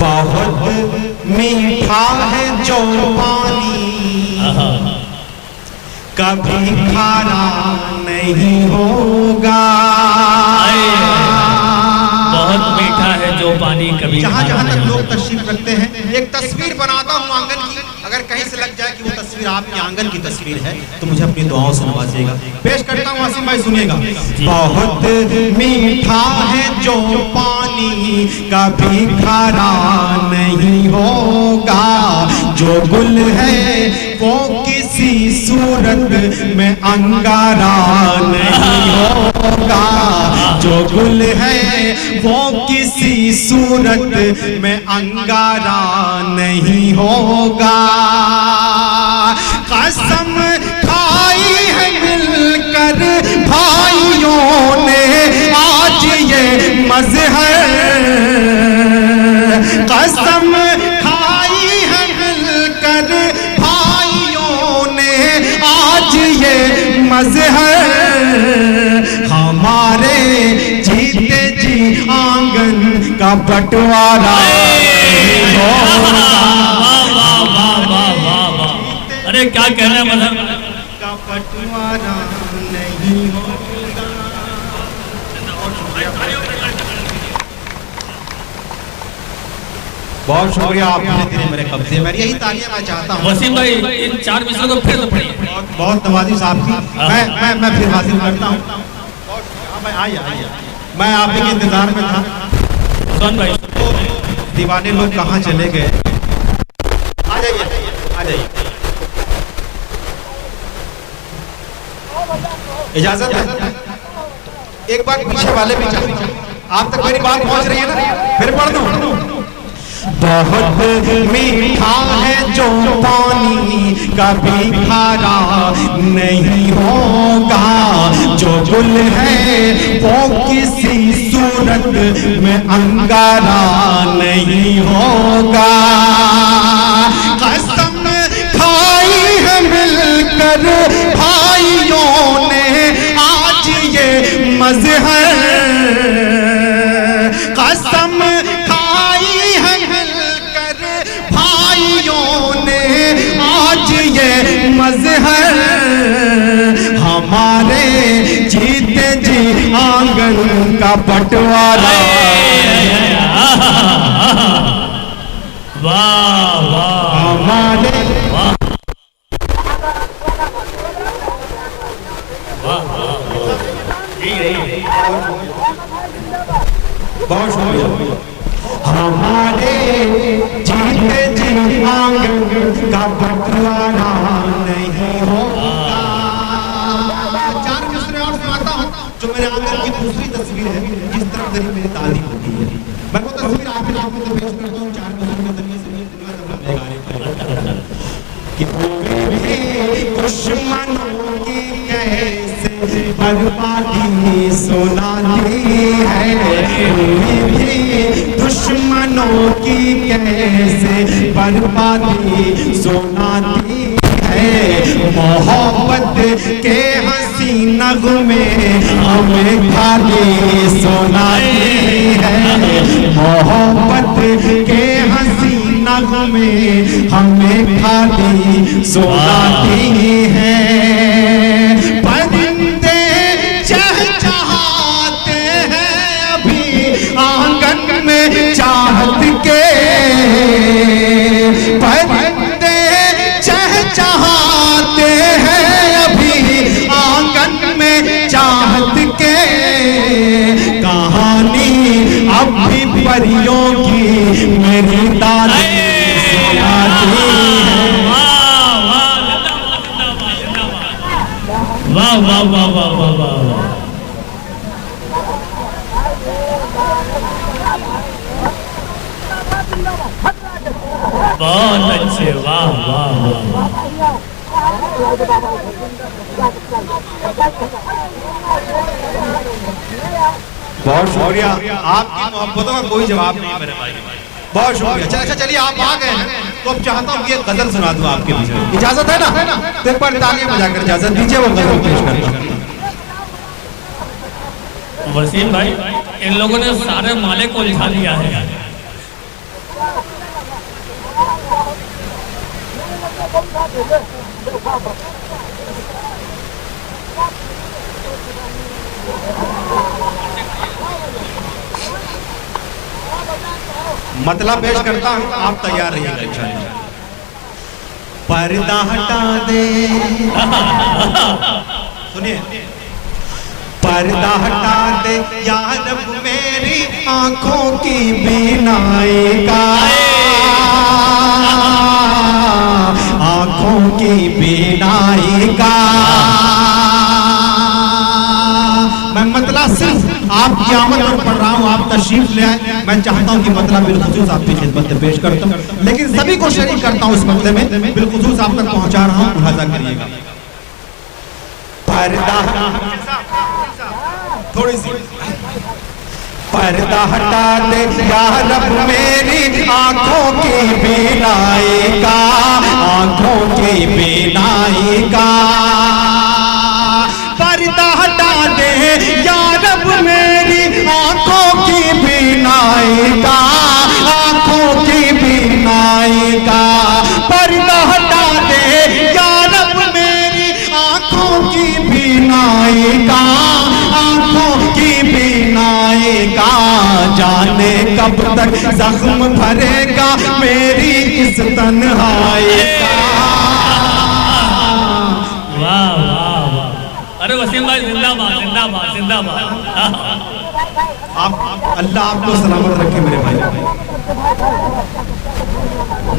बहुत मीठा है जो पानी कभी खारा नहीं होगा। बहुत मीठा है जो पानी कभी। जहाँ जहाँ तक लोग तशरीफ रखते हैं, एक तस्वीर बनाता हूँ आंगन की, अगर कहीं से लग जाए कि वो तस्वीर आपके आंगन की तस्वीर है तो मुझे अपनी दुआओं से नवाजिएगा। पेश करता हूँ आसिम भाई, सुनिएगा। बहुत मीठा है जो पानी कभी खारा नहीं होगा, जो गुल है वो किसी सूरत में अंगारा नहीं होगा, जो गुल है वो किसी सूरत में अंगारा नहीं होगा। कसम खाई है मिलकर भाइयों ने आज ये मजहर, कसम खाई है मिलकर भाइयों ने आज ये मजहर, हमारे जीते जी आंगन का बंटवारा। अरे क्या कहना मतलब का बंटवारा नहीं होगा। बहुत शुक्रिया, आपने दिए मेरे कब्जे में, यही तालियां मैं चाहता हूँ। वसीम भाई इन 4 मिसरों को फिर से पढ़िए। बहुत नवाजिश आपकी, मैं फिर हासिल करता हूँ। आइए, मैं आपके इंतजार में था। सोन भाई, दीवाने लोग कहाँ चले गए? आ जाइए। इजाजत है? एक बार पीछे वाले भी चाहते हैं, आप तक मेरी बात पहुंच रही है ना? फिर पढ़ दूं। बहुत मीठा है जो पानी कभी खारा नहीं होगा, जो गुल है वो किसी सूरत में अंगारा नहीं होगा। कसम खाई है मिलकर भाइयों ने आज ये मजहर, कसम खाई है मिलकर भाइयों ने आज ये मजहर, हमारे जीते जी आंगन का बंटवारा। वाह वाह, हमारे बहुत शुक्रिया। हमारे जीते जी आंगन का बंटवारा नहीं होगा। 4 मिसरे और सुनाता हूँ जो मेरे आंगन की दूसरी तस्वीर है, जिस तरफ जरी मेरी तालीम होती है। मैं वो तस्वीर आपके सामने तो पेश करता हूँ। 4 मिसरे के जरिए से कि दुश्मनों की कैसे बर्बादी सुनाती है, दुश्मनों की कैसे बर्बादी सुनाती है, मोहब्बत के हंसी नगमे हमें खाली सुनाती है, मोहब्बत के हंसी नगमे हमें खाली सुनाती है। परिंदे चहचहाते हैं अभी आंगन में चाहत के, परिंदे चहचहाते हैं अभी आंगन में चाहत के, कहानी अब भी परियों की मेरी दादी सुनाती है। वाह वाह वाह वाह वाह वाह, बहुत अच्छे, वाह वाह वाह। बहुत शुक्रिया, आपकी मोहब्बतों का कोई जवाब नहीं मेरे भाई। बहुत शुक्रिया। अच्छा चलिए, आप आ गए हैं तो अब चाहता हूँ कि एक गजल सुना दूं आपके बीच। इजाजत है ना? तो एक बार तालियां बजाकर इजाजत दीजिए, वो गजल पेश करता हूं। वसीम भाई, इन लोगों ने सारे माले को उठा लिया है। मतलब पेश करता हूँ, आप तैयार रहिएगा इंशाअल्लाह। पर्दा हटा दे, सुनिए। पर्दा हटा दे या रब मेरी आंखों की बीनाई का, आंखों की बीनाई का। मैं मतलब सिर्फ आपकी आमद पर पढ़ रहा हूँ, आप तशरीफ ले आए। मैं चाहता हूँ कि मतलब बिलखुसूस आपकी खिदमत में पेश करता हूँ, लेकिन सभी को शरीक करता हूँ इस मतले में, बिलखुसूस आप तक पहुँचा रहा हूँ, मुलाजा करिएगा। पर्दा थोड़ी सी, पर्दा हटा दे या रब मेरी आंखों की बीनाई का, आंखों की बीनाई का। पर्दा हटा दे या रब मेरी आंखों की बीनाई का, आंखों की बीनाई का। पर्दा हटा दे या रब मेरी आंखों की बीनाई का, आंखों की बीनाई का। जाने कब तक जख्म भरेगा मेरी इस तन्हाई का। वाह वाह वाह। अरे वसीम भाई जिंदाबाद जिंदाबाद जिंदाबाद। आप अल्लाह आपको सलामत रखे मेरे भाई।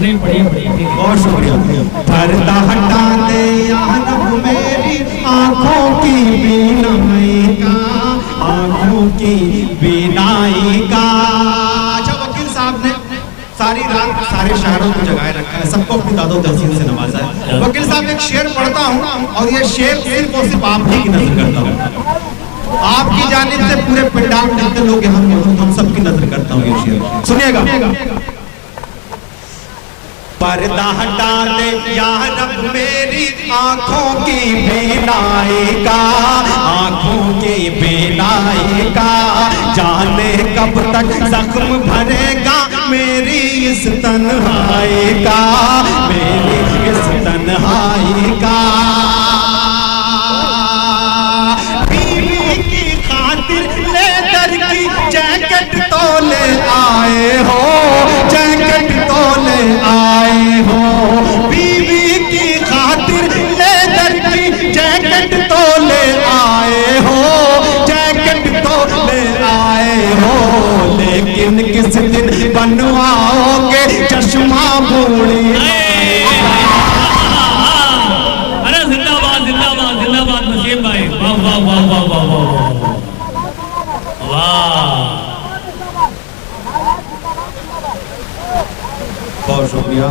नहीं बढ़िया बढ़िया, बहुत शुक्रिया। पर्दा हटा दे या रब मेरी आंखों की बीनाई का, आंखों की बीनाई का। अच्छा वकील साहब ने सारी रात सारे शायरों को जगाए रखा है, सबको अपनी दादो तहसीन से नवाजा है। वकील साहब एक शेर पढ़ता हूँ और ये शेर सिर्फ और सिर्फ आप ही की नजर करता हूँ, आपकी जानिब से पूरे पंडाल में जितने लोग यहाँ मौजूद हम सबकी नजर करता हूँ। ये शेर सुनिएगा। पर्दा हटा दे या रब मेरी आंखों की बीनाई का, आंखों की बीनाई का। जाने कब तक जख्म भरेगा मेरी इस तन्हाई का, मेरी इस तन्हाई का। बीवी की खातिर लेदर की जैकेट तो ले आए हो, जैकेट तो ले आए हो। बीवी की खातिर लेदर की जैकेट तो ले आए हो, जैकेट तो ले आए हो। लेकिन किस दिन बनवाओगे चश्मा बूढ़ी। अरे जिंदाबाद जिंदाबाद जिंदाबाद वसीम भाई। वाह वाह वाह वाह वाह वाह वाह। बहुत शुक्रिया।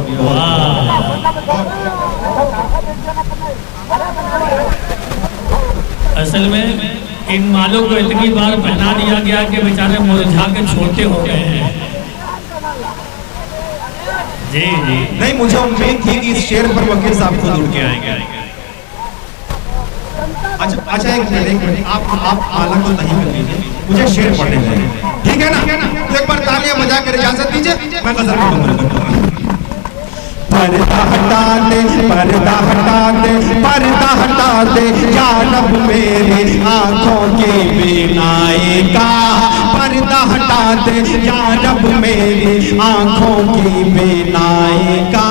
असल में इन मालों को इतनी बार पहना दिया गया कि बेचारे मुरझा के छोटे हो गए हैं। जी जी नहीं, मुझे उम्मीद थी कि इस शेर पर वकील साहब खुद उड़ के आएंगे। अच्छा एक मिनट, आप आला को नहीं कर लीजिए, मुझे शेर पढ़ने दें, ठीक है ना? तो एक बार तालियां बजा कर इजाजत दीजिए, मैं गजल मुकम्मल करता हूं। पर्दा हटा दे, पर्दा हटा दे, पर्दा हटा दे या रब मेरी आंखों की बीनाई का। पर्दा हटा दे या रब मेरी आंखों की बीनाई का।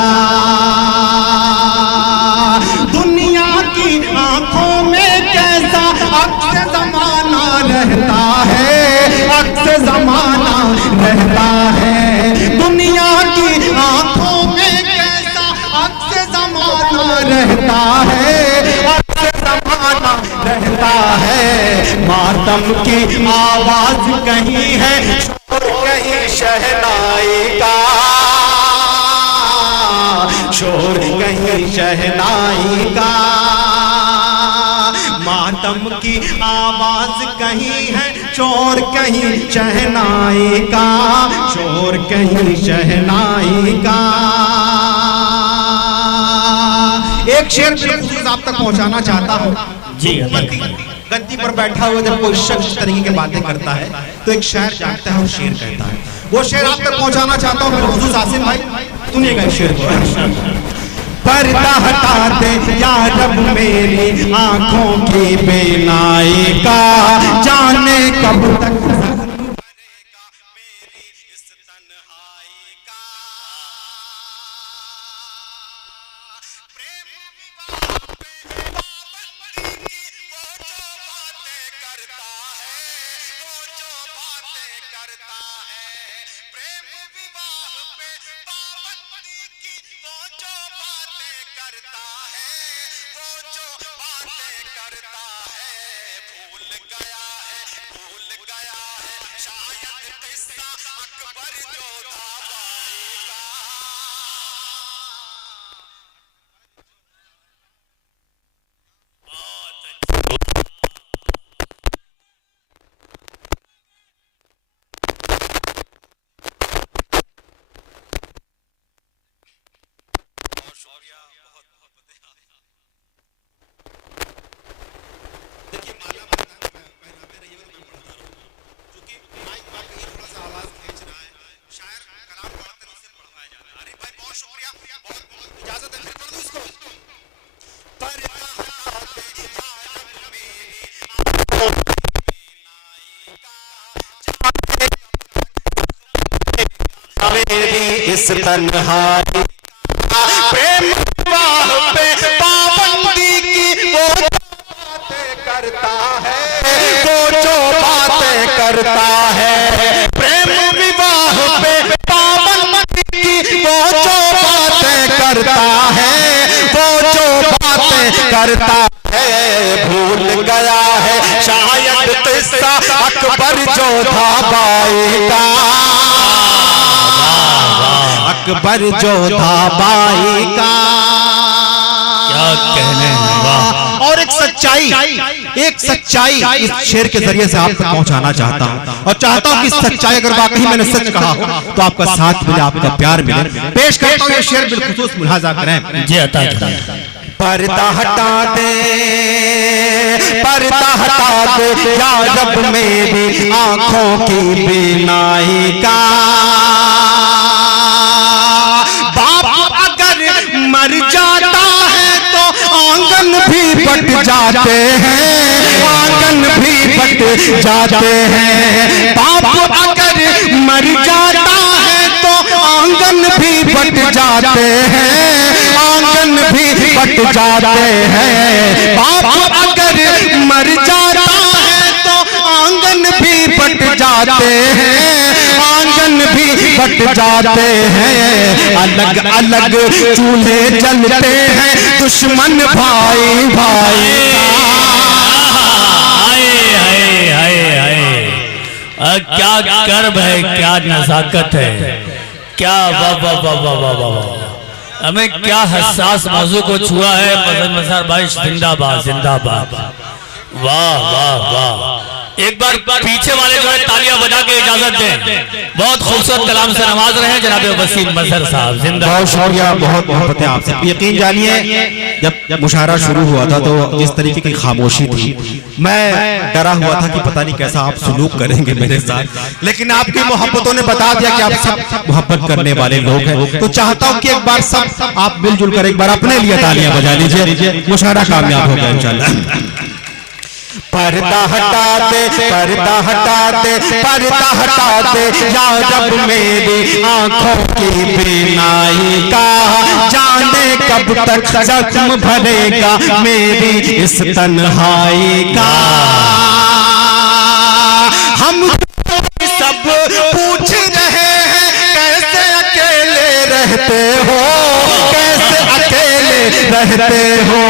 दुनिया की आंखों में कैसा अक्स जमाना रहता है, अक्स जमाना रहता है। दुनिया की आंखों में कैसा अक्स जमाना रहता है, अक्स जमाना रहता है। मातम की आवाज कहीं है, शोर कहीं शहनाई का, शोर कहीं शहनाई का। मातम की आवाज कहीं है, शोर कहीं शहनाई का, शोर कहीं शहनाई का। एक शेर बिलखुसूस आप तक पहुंचाना चाहता हूं। जी गद्दी पर बैठा हुआ जब कोई शख्स इस तरीके की बातें करता है तो एक शायर जागता है और शेर कहता है। वो शेर आप तक पहुंचाना चाहता हूं बिलखुसूस आसिम भाई, सुनिएगा इस शेर को। पर्दा हटा दे या रब मेरी आंखों की बीनाई का। जाने कब तक तन्हाई का प्रेम विवाह पे पाबंदी की वो जो बातें करता है, वो जो बातें करता है। प्रेम विवाह पे पाबंदी की वो जो बातें करता है, वो जो बातें करता है। भूल गया है शायद किस्सा अकबर जोधा बाई का। बहुत शुक्रिया, बहुत बहुत बधाई। देखिए माला पहनावे रही है तो मैं पढ़ता रहूं, क्योंकि माइक का कहीं थोड़ा सा आवाज खींच रहा है। शायर कलाम पढ़ते हैं, उससे पढ़वाया जा रहा है। अरे भाई बहुत शुक्रिया, बहुत बहुत इजाजत है, फिर पढ़ दूं इसको। पर्दा हटा दे यार मेरी आंखों की बीनाई का, मेरी इस तन्हाई प्रेम विवाह पे पाबंदी की वो बातें करता है, वो जो बातें करता है। प्रेम विवाह पे पाबंदी की वो जो बातें करता है, वो जो बातें करता है। भूल गया है शायद किस्सा अकबर जोधा बाई का, अकबर जोधा बाई का। क्या कहने हैं, वाह। और एक सच्चाई इस शेर के जरिए से आप तक पहुंचाना चाहता हूं, और चाहता हूं कि सच्चाई अगर वाकई मैंने सच कहा हो तो आपका साथ मिले, आपका प्यार मिले। पेश करता हूं ये शेर, बिलखुसूस मुलाजा करें। जी अता पर्दा हटा दे, पर्दा हटा दे या रब मेरी आंखों की बीनाई का। बाप अगर मर जाता है तो आंगन भी बट जाते हैं, आंगन भी बट जाते हैं। बाप अगर मर जाता है तो आंगन भी बट जाते हैं, आंगन भी बट जाते हैं। बाप अगर मर जाता है तो आंगन भी बट जाते हैं, आंगन भी बट जाते हैं। अलग अलग चूल्हे जलते हैं दुश्मन भाई भाई। क्या कर्म है, क्या नजाकत है, क्या वाह वाह वाह वाह वाह वाह वाह। हमें क्या हसास मौजू को छुआ है। मजहर मजहर भाई जिंदाबाद जिंदाबाद, वाह वाह वाह। एक बार पीछे वाले जो है तालियां बजा के इजाजत दें। बहुत खूबसूरत कलाम से नवाज रहे हैं जनाब वसीम मजहर साहब, जिंदाबाद। बहुत शुक्रिया, बहुत मोहब्बत है आपसे। यकीन जानिए जब मुशायरा शुरू हुआ था तो इस तरीके की खामोशी थी। मैं डरा हुआ था कि पता नहीं कैसा आप सलूक करेंगे मेरे साथ, लेकिन आपकी मोहब्बतों ने बता दिया कि आप सब मोहब्बत करने वाले लोग हैं। तो चाहता हूं कि एक बार सब आप मिलजुल कर एक बार अपने लिए तालियां बजा लीजिए। मुशायरा कामयाब होगा इंशाल्लाह। पर्दा हटा दे, पर्दा हटा दे, पर्दा हटा दे या रब मेरी आंखों की बीनाई का। जाने कब तक जख्म भरेगा मेरी इस तन्हाई का। हम सब पूछ रहे हैं कैसे अकेले रहते हो, कैसे अकेले रहते हो।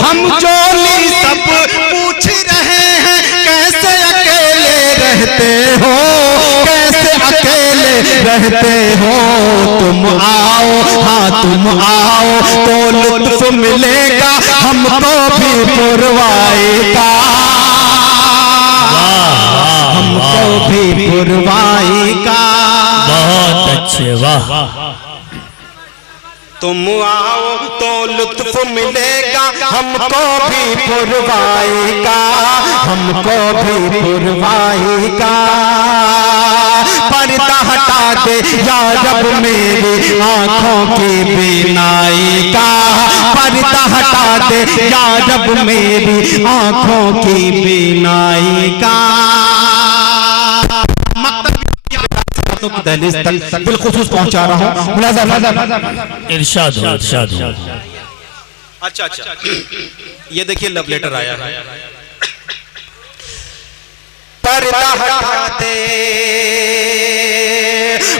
हम जोली सब पूछ रहे हैं कैसे अकेले रहते हो, कैसे अकेले रहते हो। तुम आओ, हाँ तुम आओ तो लुत्फ मिलेगा हमको भी पुरवाई का, हमको भी पुरवाई का। बहुत अच्छे, वाह। तुम आओ तो लुत्फ मिलेगा हमको भी पुरवाई का, हमको भी पुरवाई का। पर्दा हटा दे या रब मेरी आंखों की बीनाई का। पर्दा हटा दे या रब मेरी आंखों की बीनाई का। खिदमतों की दहलीज तक बिलखुसूस पहुंचा रहा हूं। इरशाद हो, इरशाद हो। अच्छा, ये देखिए लव लेटर आया है। पर्दा हटा दे,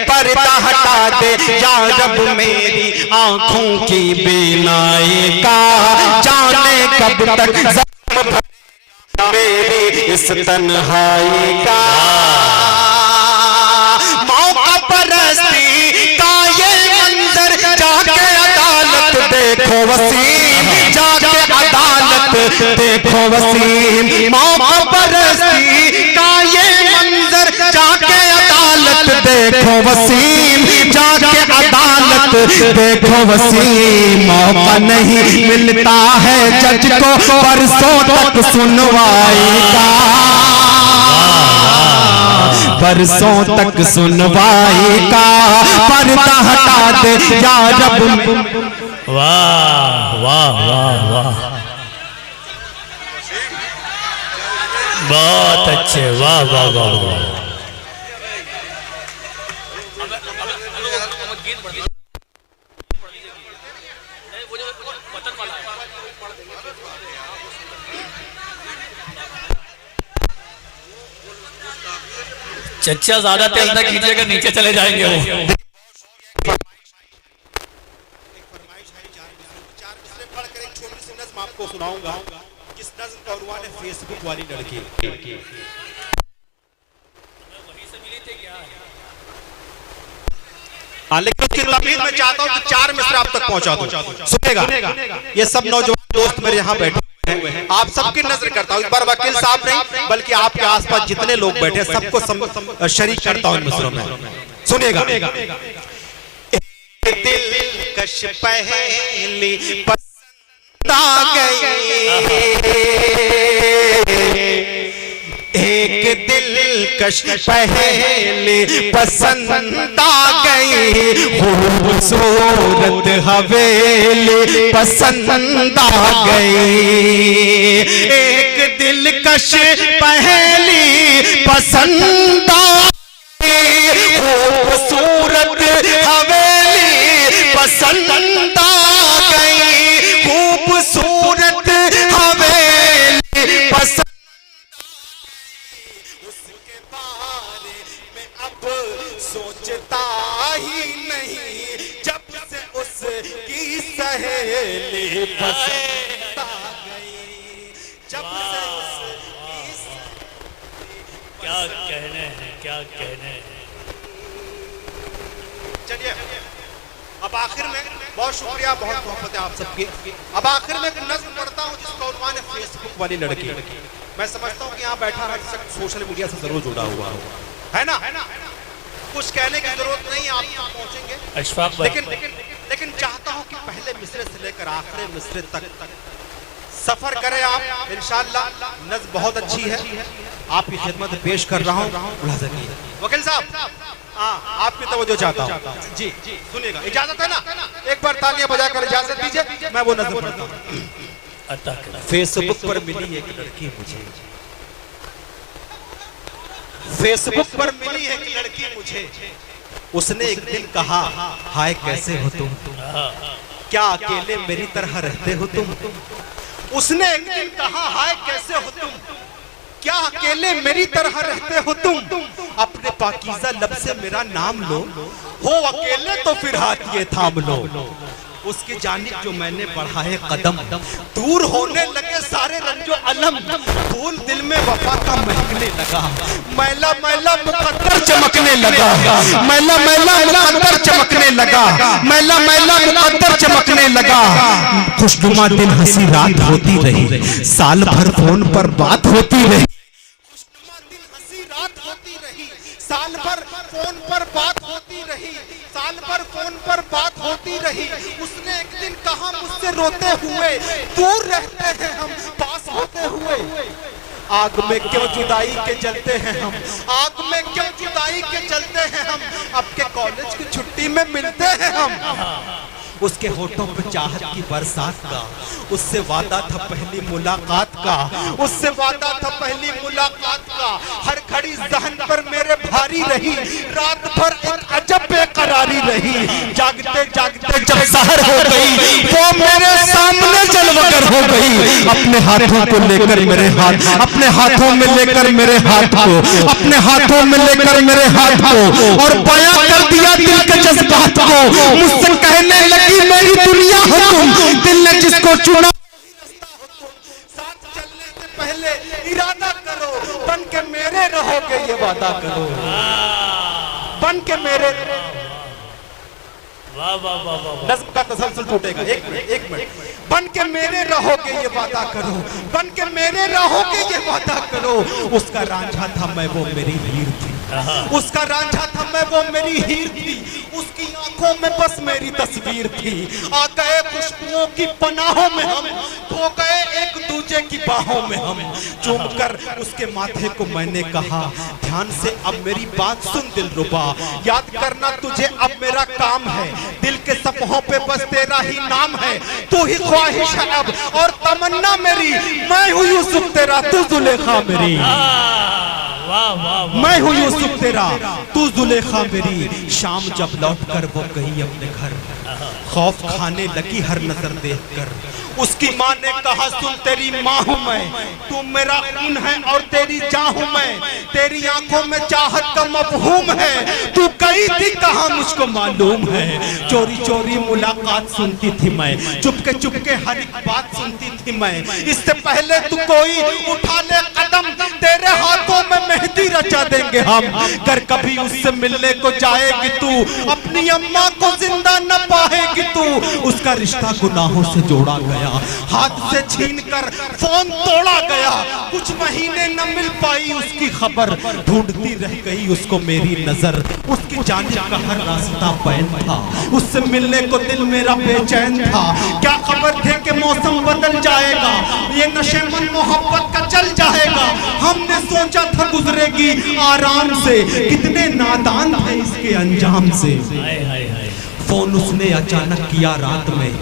पर्दा हटा दे या रब मेरी आंखों की बीनाई का, जाने कब तक ज़ख्म मेरी इस तन्हाई का। मौका परस्ती का ये मंजर, जाके अदालत देखो वसीम, जाके अदालत देखो वसीम। मौका परस्ती का ये मंजर, जाके अदालत देखो वसीम, जाके अदालत देखो वसीम। मौका नहीं मिलता है जज को बरसों तक सुनवाई का, बरसों तक सुनवाई का। पर्दा हटा दे या रब। वाह वाह वाह वाह, बहुत अच्छे, वाह वाह वाह वाह। चच्चा ज्यादा तेज ना कीजिएगा, नीचे चले जाएंगे वो। आपको सुनाऊंगा किस नज़्म का उन्वान है फेसबुक वाली लड़की। लेकिन उसकी तमीज मैं चाहता हूं कि 4 मिसरे आप तक पहुंचा दूं। सुनेगा, ये सब नौजवान दोस्त मेरे यहाँ बैठे हैं, आप सबकी नजर करता हूं। इस बार वकील साहब नहीं बल्कि आपके आसपास जितने लोग बैठे हैं सबको शरीक करता हूं इन मिसरों में। सुनेगा। दिलकश पहली पसंद आ गई, एक दिलकश पहली पसंद आ गई, खूबसूरत हवेली पसंद आ गई। एक दिलकश पहली पसंद आ गई, खूबसूरत हवेली पसंद आ गई, खूबसूरत हवेली पसंद। उसके बारे में अब सोचता ही नहीं, जब से उसकी सहेली पसंद आ गई, जब से उसकी। क्या कहने हैं, क्या कहने हैं। चलिए अब आखिर में बहुत शुक्रिया, बहुत मोहब्बत है आप सबकी। अब आखिर में एक नज़्म पढ़ता हूँ जिसका उन्वान है फेसबुक वाली लड़की। मैं समझता हूँ कि यहाँ बैठा हर शख्स सोशल मीडिया से जरूर जुड़ा हुआ है ना। कुछ कहने की जरूरत नहीं, आप यहाँ पहुँचेंगे अशफाक, लेकिन चाहता हूँ कि पहले मिसरे से लेकर आखिरी मिसरे तक सफर करें आप इंशाअल्लाह। नज़्म बहुत अच्छी है, आपकी खिदमत में पेश कर रहा हूँ। वकील साहब आपकी तवज्जो चाहता हूँ जी, सुनिएगा, इजाजत है ना? एक बार तालियां बजाकर इजाजत दीजिए, मैं वो नज़्म पढ़ता हूँ। फेसबुक पर मिली एक लड़की मुझे, फेसबुक पर मिली एक लड़की मुझे, उसने एक दिन कहा हाय कैसे हो तुम, क्या अकेले मेरी तरह रहते हो तुम। उसने एक दिन कहा हाय कैसे हो तुम, क्या अकेले मेरी तरह रहते हो तुम। अपने पाकीज़ा लब से मेरा नाम लो, हो अकेले तो फिर हाथ ये थाम लो। उसकी जानिब जो मैंने बढ़ाए कदम, दूर होने लगे सारे रंजो अलम। फूल दिल में वफा का महकने लगा, मैला मैला मुकद्दर चमकने लगा, मैला मैला मुकद्दर चमकने लगा, मैला मैला मुकद्दर चमकने लगा। खुशनुमा दिन हंसी रात होती रही, साल भर फोन पर बात होती रही, खुशनुमा दिन हंसी रात होती रही, साल भर फोन पर बात होती रही, साल भर फोन पर बात होती रही। उसने एक दिन कहा मुझसे रोते हुए, दूर रहते हैं हम पास होते हुए। आग में क्यों जुदाई के जलते हैं हम, आग में क्यों जुदाई के जलते हैं हम, अब के कॉलेज की छुट्टी में मिलते हैं हम। उसके होठों पे चाहत की बरसात का, उससे वादा था पहली मुलाकात का, उससे वादा था पहली मुलाकात का। हर घड़ी जहन पर मेरे भारी रही, रात भर एक अजब बेकरारी रही। जागते जागते जब सहर हो गई वो मेरे सामने जलवगर हो गई। अपने हाथों को लेकर मेरे हाथ, अपने हाथों में लेकर मेरे हाथ को, अपने हाथों में लेकर मेरे हाथ को और बयां कर दिया दिल के जज्बात को। मुझसे कहने लगी मेरी दुनिया हो तुम, दिल ने जिसको चुना साथ चलने से पहले इरादा करो, बन के मेरे रहोगे ये वादा करो, बन के मेरे। वाह वाह वाह वाह, नज़्म का तसलसल टूटेगा। एक मिनट। बन के मेरे रहोगे ये वादा करो, बन के मेरे रहोगे ये वादा करो। उसका रांझा था मैं, वो मेरी हीर थी। उसका रांझा था मैं, वो मेरी हीर थी। उसकी आंखों में बस मेरी तस्वीर थी। आ गए खुशबुओं की पनाहों में हम, खो गए एक दूजे की बाहों में हम। चूम कर उसके माथे को मैंने कहा, ध्यान से अब मेरी बात सुन दिलरुबा, याद करना तुझे अब मेरा काम है। दिल के सपहों पे बस तेरा ही नाम है। तू ही ख्वाहिश है अब और तमन्ना मेरी, मैं हूँ यूसुफ तेरा, तू जुलेखा मेरी। मैं हूँ यूसुफ तेरा, तू जुलेखा मेरी। शाम जब लौट कर वो गई अपने घर, खौफ खाने लगी हर नजर देखकर। उसकी माँ ने कहा, सुन तेरी माँ हूँ मैं, तू मेरा खून है और तेरी जान हूँ मैं। तेरी आंखों में चाहत का मफहूम है, तू गई थी कहाँ मुझको मालूम है। चोरी चोरी मुलाकात सुनती थी मैं, चुपके चुपके हर एक बात सुनती थी मैं। इससे पहले तू कोई उठा ले कदम, तेरे हाथों में मेहंदी रचा देंगे हम। कर कभी उससे मिलने को जाएगी तू, अपनी अम्मा को जिंदा न पाएगी तू। उसका रिश्ता गुनाहों से जोड़ा गया, हाथ से छीनकर फोन तोड़ा गया। कुछ महीने न मिल पाई उसकी खबर, ढूंढती रह गई उसको मेरी नजर। उसकी जाने का हर रास्ता बैन था, उससे मिलने को दिल मेरा बेचैन था। क्या खबर थे कि मौसम बदल जाएगा, ये नशेमन मोहब्बत का चल जाएगा। हमने सोचा था गुजरेगी आराम से, कितने नादान थे इसके अंजाम से। फोन उसने अचानक किया रात में,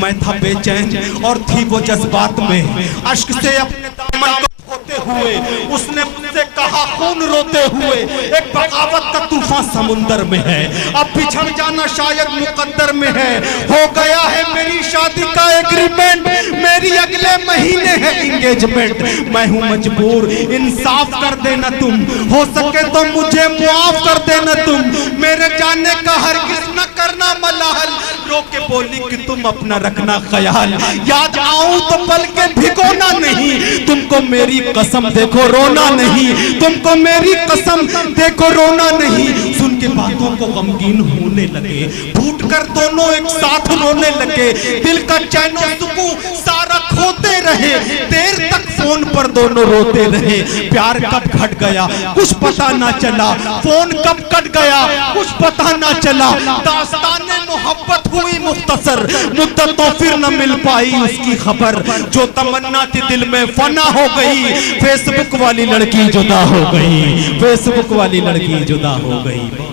मैं था बेचैन और थी वो जज्बात में। अश्क से अपने दामन को होते हुए उसने मुझसे कहा खून रोते हुए, एक बगावत का तूफान समुंदर में है, अब बिछड़ जाना शायद मुकद्दर में है। हो गया है मेरी शादी का एग्रीमेंट, मेरी अगले महीने है इंगेजमेंट। मैं हूँ मजबूर, इंसाफ कर देना तुम, हो सके तो मुझे मुआफ कर देना तुम। मेरे जाने का हरगिज़ न करना मलाल, रो के बोली कि तुम अपना रखना ख्याल। याद आऊं तो पल के भिगोना नहीं, तुमको मेरी कसम देखो रोना नहीं, तुमको मेरी कसम देखो रोना नहीं। सुन के बातों को गमगीन होने लगे, फूट कर दोनों एक साथ रोने लगे। दिल का चैन और सुकून सारा खोते रहे, देर तक फोन पर दोनों रोते रहे। प्यार कब घट गया कुछ पता ना चला, फोन कब कट गया कुछ पता ना चला। दास्ताने मोहब्बत हुई मुख्तसर, मुद्दतों फिर न मिल पाई उसकी खबर। जो तमन्ना थी दिल में फना हो गई, फेसबुक वाली लड़की जुदा हो गई, फेसबुक वाली लड़की जुदा हो गई।